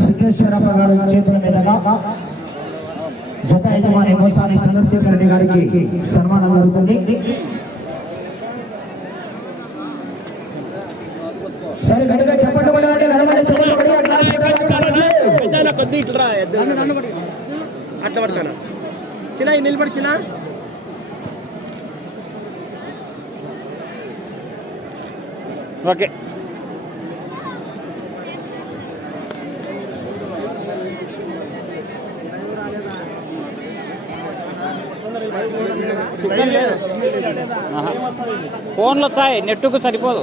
సిద్ధేశ్వరప్ప గారు చేతుల మీదుగా జత యజమాని మోసాని చంద్రశేఖర్ రెడ్డి గారికి సన్మానం జరుగుతుంది. సరే గట్టిగా చెప్పండి కొద్ది ఇట్లా అట్లా పట్టుకోనా? చిన్న నిలబడి చిన్న. ఓకే. ఫోన్లు వచ్చాయి నెట్టుకు సరిపోదు.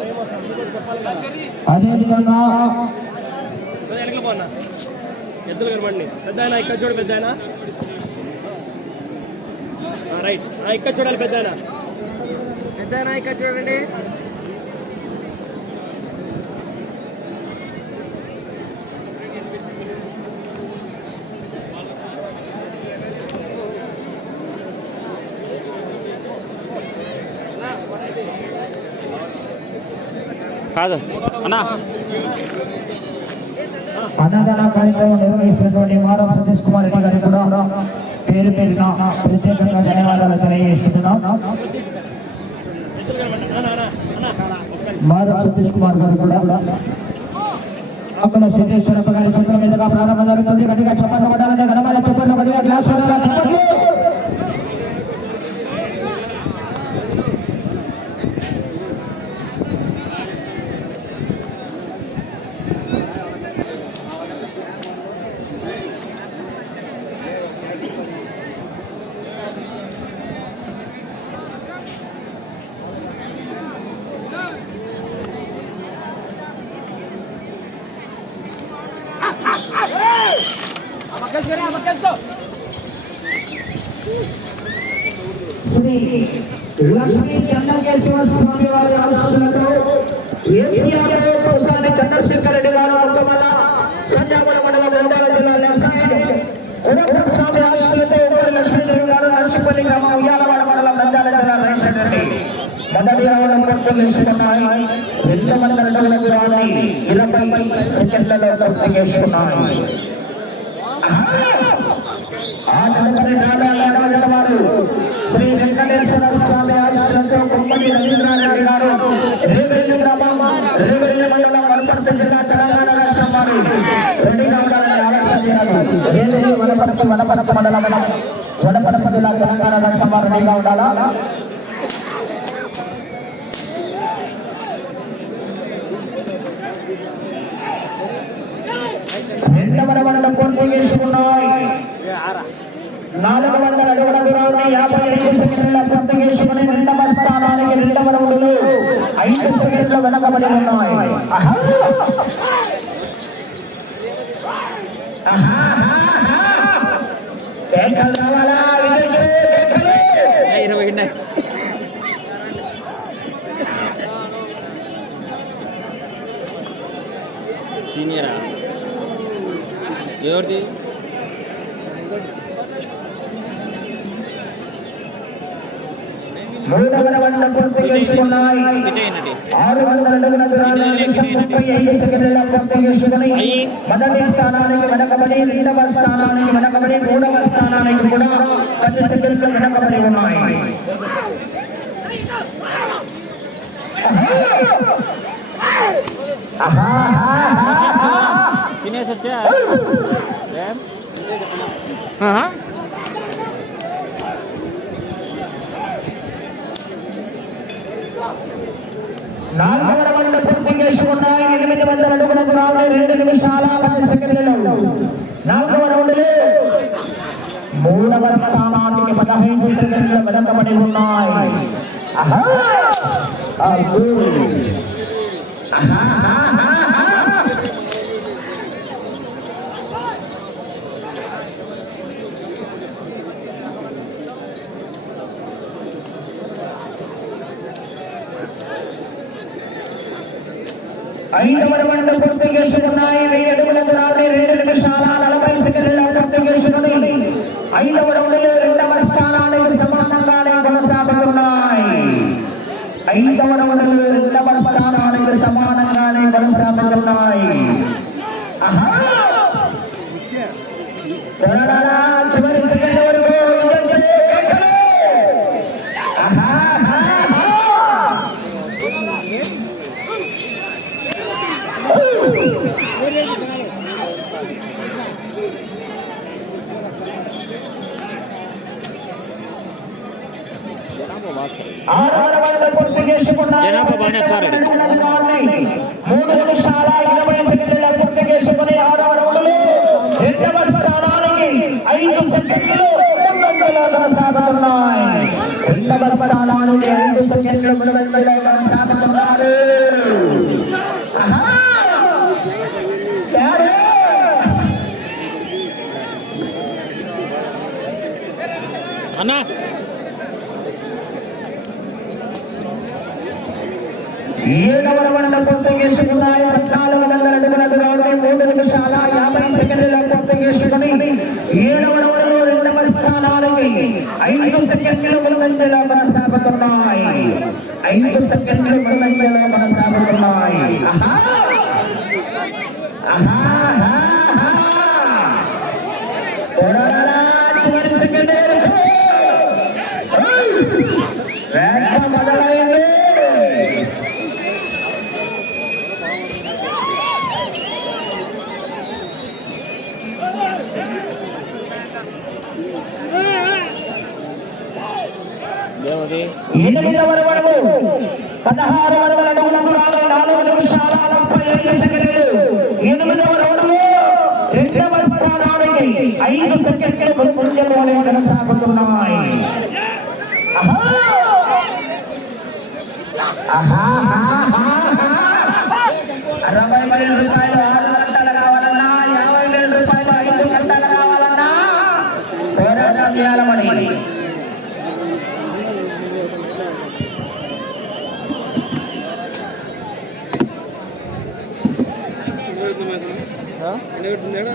అదేవిధంగా ఎద్దులు కనబడి పెద్ద ఆయన ఇక్కడ చూడు పెద్ద ఆయన రైట్ ఇక్కడ చూడాలి పెద్ద ఆయన పెద్ద ఆయన ఇక్కడ చూడండి. కాదు. అన్నా. అన్నదాన కార్యక్రమం నిర్వహిస్తున్నటువంటి మారం సతీష్ కుమార్ రెడ్డి గారికి కూడా పేరు పేరున ప్రత్యేకంగా ధన్యవాదాలు తెలియజేస్తున్నాం ఎద్దులు మారం సతీష్ కుమార్ గారు కూడా అక్కడ సిద్ధేశ్వర గారి చేతుల మీదుగా ప్రారంభం జరుగుతుంది. గట్టిగా చెప్పండి పడాలంటే గణమాల చెప్పండి గట్టిగా గ్లాస్ పడాలా చెప్పండి శ్రీ లక్ష్మీ చెన్నకేశ్వర స్వామి వారి ఆశీస్సులతో ఏపీఆర్ ప్రసాది చంద్రశేఖర్ రెడ్డి గారు మొత్తమల సంజాపుర మండలం నంద్యాల జిల్లా వ్యవసాయం ఉడప స్వామి ఆశీస్సులతో ఉమ్మడి లక్ష్మీదేవి గారు నర్సిపల్లి గ్రామం ఉయ్యాలవాడ మండలం నంద్యాల జిల్లా రేషన్ రెడ్డి మొదటి రావడం కొట్టులు ఇస్తున్నాయి రెండు వందల అడుగులకు రాని ఇరవై సెకండ్లలో పూర్తి చేసుకున్నాయి ఆ తదుపరి నాలుగు వారు శ్రీ వెంకటేశ్వర స్వామి ఆశీస్సులతో కుమ్మడి రవీంద్రనాథ్ గారు రేవెల్లి గ్రామం రేవెల్లి మండలం వనపర్తి జిల్లా తెలంగాణ రాష్ట్రం వారు. రెడ్డిగా ఉండాలని ఆలోచించారు రేవెల్లి వనపర్తి వనపర్తి మండలం వనపర్తి జిల్లా తెలంగాణ రాష్ట్రం వారు రెడీగా ఉండాలా రెండవ మండలం పూర్తి చేసుకున్నాయి నాలుగు వందల అడుగుల యాభై ఐదు సెకండ్ల పూర్తి చేసుకుని రెండవ స్థానానికి రెండవ రౌండ్లు ఐదు సెకండ్లు వెనకబడి ఉన్నాయి! ఇరవై ఉన్నాయి సీనియరా ఎవరిది? మూడవ మండలం పూర్తి చేసుకున్నాయి ఆరు వందల ముప్పై ఐదు సెకండ్ల పూర్తి చేసుకుని. మొదటి స్థానానికి వెనకబడి రెండవ స్థానానికి వెనకబడి మూడవ స్థానానికి కూడా పది సెకండ్లు వెనకబడి ఉన్నాయి తినేసి వచ్చా ఏం? ఆహా. నాలుగవ రౌండ్ పూర్తి చేసుకున్నాయి వందల అడుగులకు రావడం రెండు నిమిషాల పది సెకండ్లలో. నాలుగవ రౌండ్లో మూడవ స్థానానికి పదహైదు సెకండ్లు వెనకబడి ఉన్నాయి. ఆహా! ఐదవ రౌండ్ పూర్తి చేసుకున్నాయి వెయ్యి అడుగుల దూరాన్ని రెండు నిమిషాల నలభై సెకండ్ల పూర్తి చేసుకుని ఐదవ రౌండ్లో రెండవ స్థానానికి సమానంగానే కొనసాగుతున్నాయి ఐదవ రౌండ్లో జనాభా బాగానే వచ్చారు. మూడు నిమిషాల ఇరవై సెకండ్ల పూర్తి చేసుకుని ఆరవ రౌండ్లో రెండవ స్థానానికి ఐదు సెకండ్లు ముందంజలో కొనసాగుతున్నాయి రెండవ స్థానానికి ఐదు సెకండ్లు ముందంజలో కొనసాగుతున్నారు అన్నా ఏడవ రౌండ్ పూర్తి చేసుకున్నాయి పద్నాలుగు వందల అడుగుల దూరాన్ని మూడు నిమిషాల యాభై సెకండ్ల పూర్తి చేసుకుని రెండవ స్థానానికి ఐదు సెకండ్లు ముందంజలో కొనసాగుతున్నాయి ఐదు సెకండ్లు ముందంజలో కొనసాగుతున్నాయి ఆహా! ఆహా! ఆహా! కొడాలా చివరి సెకండ్ వేగ మొదలైంది దేవుడి ఎనిమిదవ వరకు పదహారు వరకు అడుగులకు రాగా నాలుగు నిమిషాల ముప్పై ఐదు సెకండ్లు ఎనిమిదవ రౌండ్లో రెండవ స్థానానికి ఐదు సెకండ్లు ముందులోనే కొనసాగుతున్నాయి ఆహా! ఆహా! అరవై వేల రూపాయలు ఆరు గంటలు కావాలన్నా యాభై వేల రూపాయలు ఐదు గంటలు కావాలన్నా పోరాటం చేయాలమని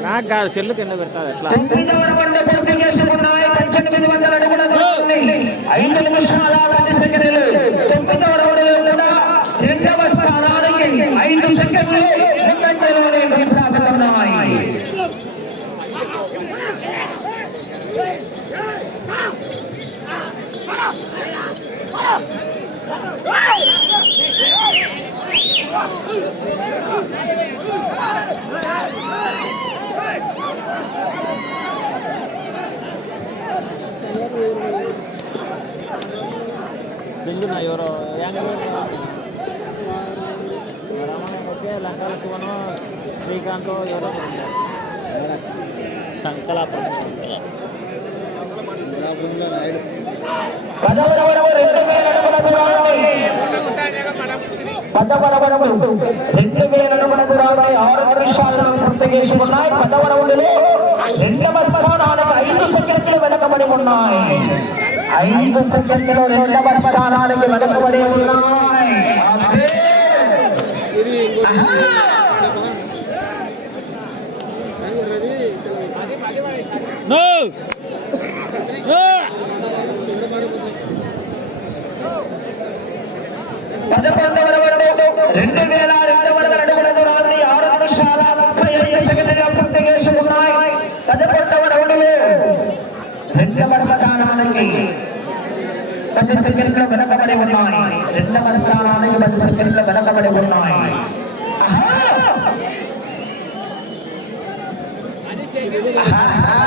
నాకు కాదు సెల్లు కింద పెడతాది ఎట్లా ఐదు నిమిషాల పది సెకండ్లు. తొమ్మిదవ రౌండ్లో కూడా రెండవ స్థానానికి రాఘవేంద్ర నాయుడు రెండు వేల రెండు వేల ఆరు పూర్తి చేసుకున్నాయి. పదవ రెండవ స్థానానికి ఐదు సెకండ్లు వెనకబడి ఉన్నాయి ఐదు సెకండ్లు రెండవ స్థానానికి వెనకబడి ఉన్నాయి పదకొండవ రౌండ్ రెండు వేల రెండు వందల అడుగుల దూరాన్ని ఆరు నిమిషాల ముప్పై ఐదు సెకండ్లుగా పూర్తి చేసుకున్నాయి పదకొండవ రౌండ్లో రెండవ స్థానానికి పది సెకండ్లు వెనకబడి ఉన్నాయి రెండవ స్థానానికి పది సెకండ్లు వెనకబడి ఉన్నాయి ఆహా!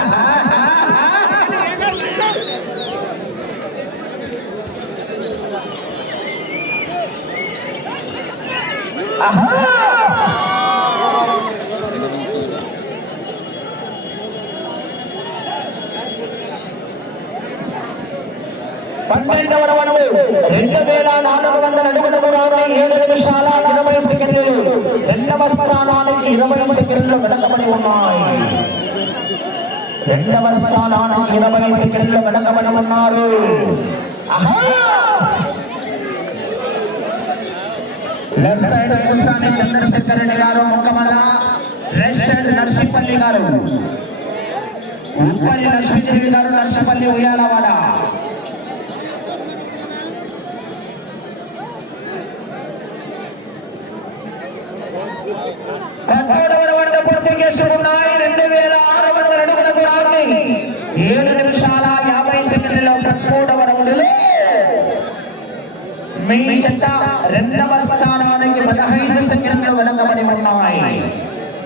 పన్నెండవ రౌండ్ రెండు వేల నాలుగు వందల అడుగుల దూరాన్ని ఏడు నిమిషాల ఇరవై సెకండ్లు రెండవ స్థానానికి ఇరవై సెకండ్లు వెనకబడి ఉన్నాయి రెండవ స్థానానికి ఇరవై సెకండ్లు వెనకబడి ఉన్నారు ఆహా! లెఫ్ట్ సైడ్ కూర్చొని చంద్రశేఖర్ రెడ్డి గారు మొక్కమల్ల రైట్ సైడ్ నర్సింపల్లి గారు ఉప్పల్లి గారు ఉయ్యాలవాడ పదమూడవ పూర్తి చేసుకున్నాయి. రెండు వేల ఆరు వందల అడుగుల దూరాన్ని ఏడు నిమిషాల యాభై సెకండ్లలో పదమూడవ రౌండ్లో మీ చెత్త రెండవ స్థానానికి పదహైదు సెకండ్లు వెనకబడి ఉన్నాయి.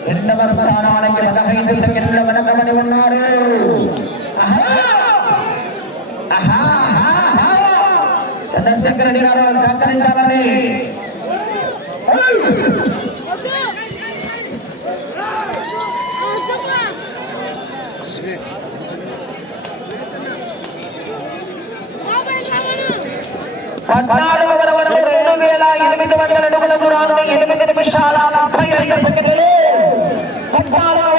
రెండవ స్థానానికి పదహైదు సెకండ్లు వెనకబడి ఉన్నారు. చంద్రశేఖర్ రెడ్డి గారు సహకరించాలని పద్నాలుగు వందల రెండు వేల ఎనిమిది వందల అడుగుల దూరాన్ని ఎనిమిది నిమిషాల ముప్పై ఐదు సెకండ్లు పద్నాలుగు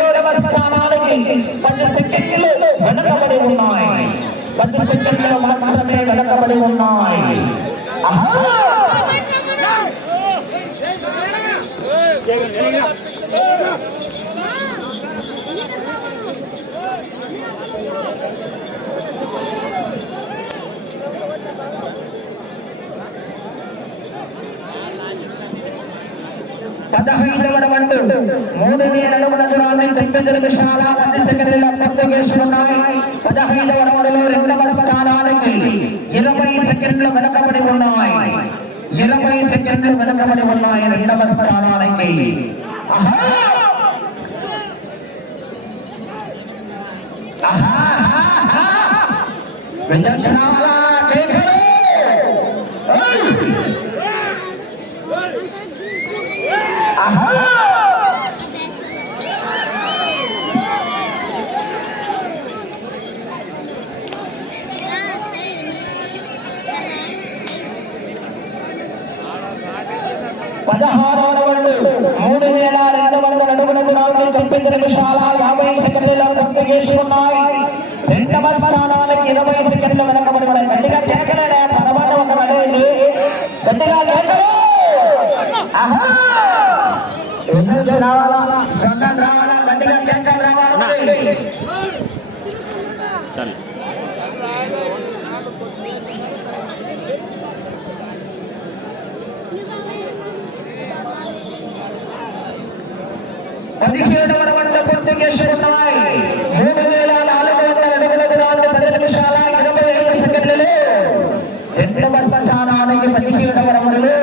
రెండవ స్థానానికి పది సెకండ్లు వెనకబడి ఉన్నాయి పది సెకండ్లు మాత్రమే వెనకబడి ఉన్నాయి ఆహా! పదహైదవ రౌండ్ మూడు వేల అడుగుల దూరాన్ని తొమ్మిది నిమిషాల పది సెకండ్ల పూర్తి చేసుకున్నాయి పదహైదవ రౌండ్లో రెండవ స్థానానికి ఇరవై సెకండ్లు వెనకబడి ఉన్నాయి ఇరవై సెకండ్లు వెనకబడి ఉన్నాయి రెండవ స్థానానికి ఆహా! ఆహా! ఆహా! విజయశ్రావణ కేకలు! ఓయ్! ఆహా! పదహారవ రౌండ్ మూడు వేల రెండు వందల అడుగుల దూరాన్ని తొమ్మిది నిమిషాల యాభై సెకండ్ల పూర్తి చేసుకున్నాయి. రెండవ స్థానానికి ఇరవై సెకండ్లు వెనకబడి ఉన్నాయి గట్టిగా కేకలేడా తర్వాత ఒక నడవది గట్టిగా ఆహా! ఎందుకు రావాలా సంఘం రావాలా గట్టిగా కేకలు రావాలి చల్ పదిహేడు వరవడ్ల పూర్తి చేసుకున్నాయి మూడు వేల నాలుగు వందల అడుగుల దూరాన్ని పది నిమిషాల ఇరవై ఐదు సెకండ్లలో రెండవ స్థానానికి పదిహేడవ రౌండ్లో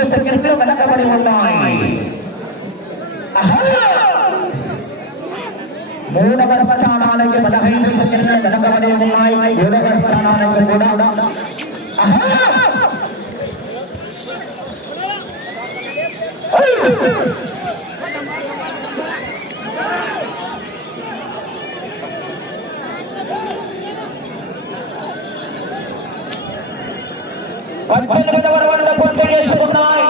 ఇరవై ఐదు సెకండ్లు వెనకబడి ఉన్నాయి ఆహా! మూడవ స్థానానికి పదహైదు సెకండ్లు వెనకబడి ఉన్నాయి ఏడవ స్థానానికి కూడా ఆహా! పద్దెనిమిదవ రౌండ్ పూర్తి చేసుకున్నాయి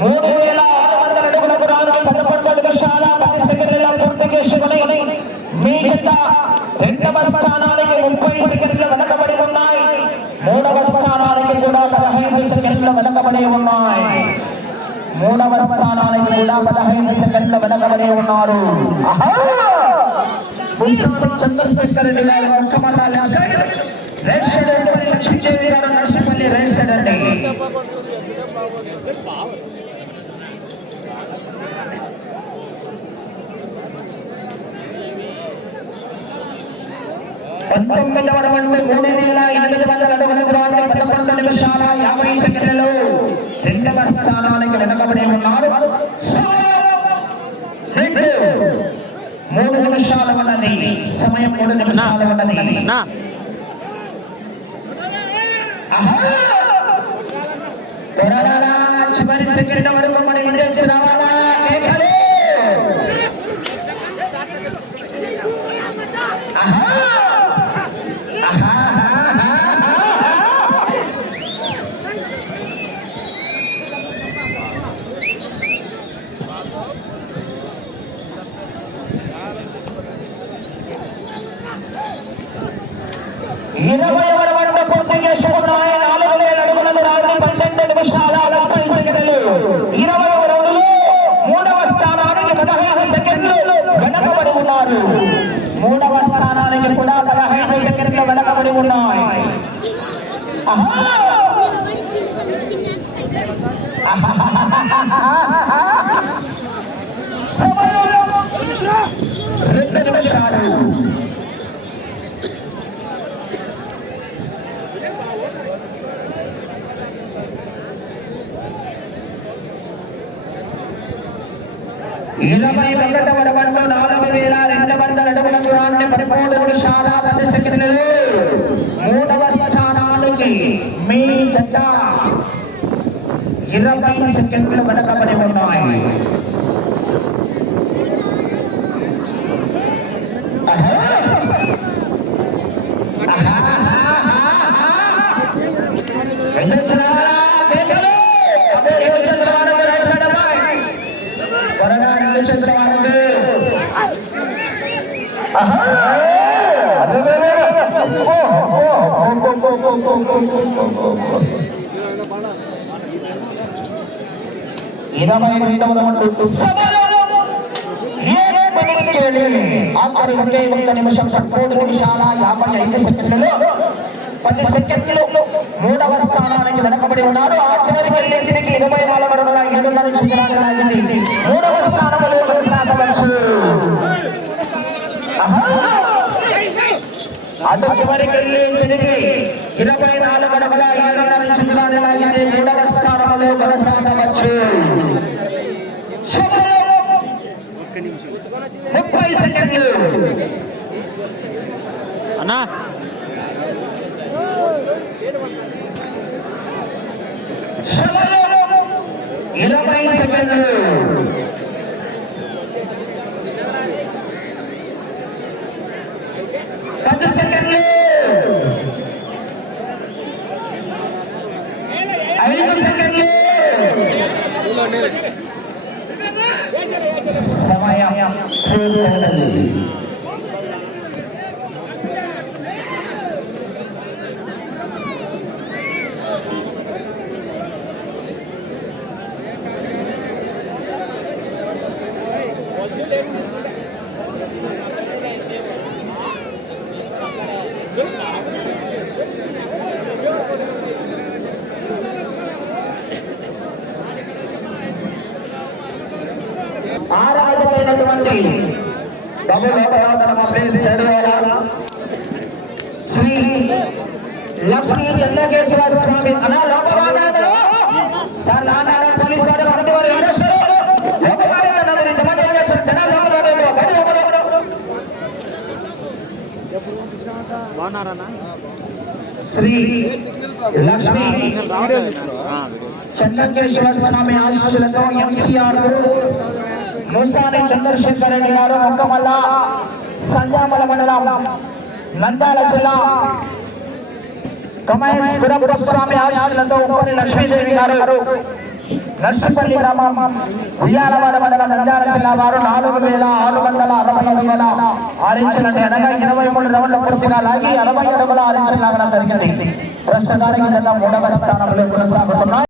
మూడు వేల ఆరు వందల అడుగులకు రాను పదకొండు నిమిషాల పది సెకండ్ల పూర్తి చేసుకుని మీ జత రెండవ స్థానానికి ముప్పై సెకండ్లు వెనకబడి ఉన్నాయి మూడవ స్థానానికి కూడా పదహైదు సెకండ్లు వెనకబడి ఉన్నాయి. మూడవ స్థానానికి కూడా పదహైదు సెకండ్ల వెనకబడి ఉన్నారు. చంద్రశేఖర్ రెడ్డి గారు ఒక్క రైట్ సైడ్ అంటే లక్ష్మీదేవి గారు రైట్ సైడ్ అండి. పంతొమ్మిదవ రౌండ్ మూడు వేల ఎనిమిది వందల పదకొండు నిమిషాల యాభై సెకండ్లలో రెండవ స్థానానికి వెనకబడి ఉన్నారు. మూడు నిమిషాల ఉన్నది. సమయం మూడు నిమిషాలు ఉన్నది. చివరి సెకండ్ వరకు మన ఇండియన్స్ రావాలా కేకలు! ఆహా! ఆహా! ఇరవై వరవరకు పూర్తి చేసుకున్నాయి నాలుగు వేల అడుగుల దూరాన్ని పన్నెండు నిమిషాల ముప్పై సెకండ్లు ఇరవై రౌండ్లు మూడవ స్థానానికి పదహైదు సెకండ్లు వెనకబడి ఉన్నారు మూడవ స్థానానికి కూడా పదహైదు సెకండ్లు వెనకబడి ఉన్నాయి ఆహా! సమయం రెండు నిమిషాలు ఇరవై ఒకటవ రౌండ్ నాలుగు వేల రెండు వందల అడుగుల దూరాన్ని పదమూడు నిమిషాల పది సెకండ్లు మూడవ స్థానానికి మీ జత ఇరవై సెకండ్లు వెనకబడి ఉన్నాయి ఇరవై రెండవ ఆఖరి ఒక్క నిమిషం పదమూడు నిమిషాల యాభై ఐదు సెకండ్లలో పది సెకండ్లు మూడవ స్థానానికి వెనకబడి ఉన్నారు ఆ చివరికి తిరిగి ఇరవై నాలుగు అడుగుల ఏడున్నర మూడవ స్థానంలో కొనసాగవచ్చు అటు చివరికి వెళ్ళి తిరిగి ఇరవై నాలుగు అడుగుల ఏడున్నర చిత్రాలు లాగింది మూడవ స్థానంలో కొనసాగవచ్చు ముప్పై సెకండ్లు అన్నా. ఇరవై సెకండ్లు. పది సెకండ్లు. శ్రీ లక్ష్మీ. స్వామి ఆశీస్సులతో ఎంసీఆర్ ముసాని చంద్రశేఖర్ రెడ్డి గారు ముక్కమల్ల సంధ్యామల మండలం నంద్యాల జిల్లా. కమేశ్వరపుర స్వామి ఆశీస్సులతో ఉప్పని లక్ష్మీదేవి గారు నర్సపల్లి గ్రామం ఉయ్యాలవాడ మండలం నంద్యాల జిల్లా వారు నాలుగు వేల ఆరు వందల అరవై ఐదు అడుగుల ఆరించలండి అనగా ఇరవై మూడు రౌండ్ల పూర్తిగా లాగి అరవై అడుగుల ఆరించలు లాగడం జరిగింది. ప్రస్తుతానికి జిల్లా మూడవ స్థానంలో కొనసాగుతున్నారు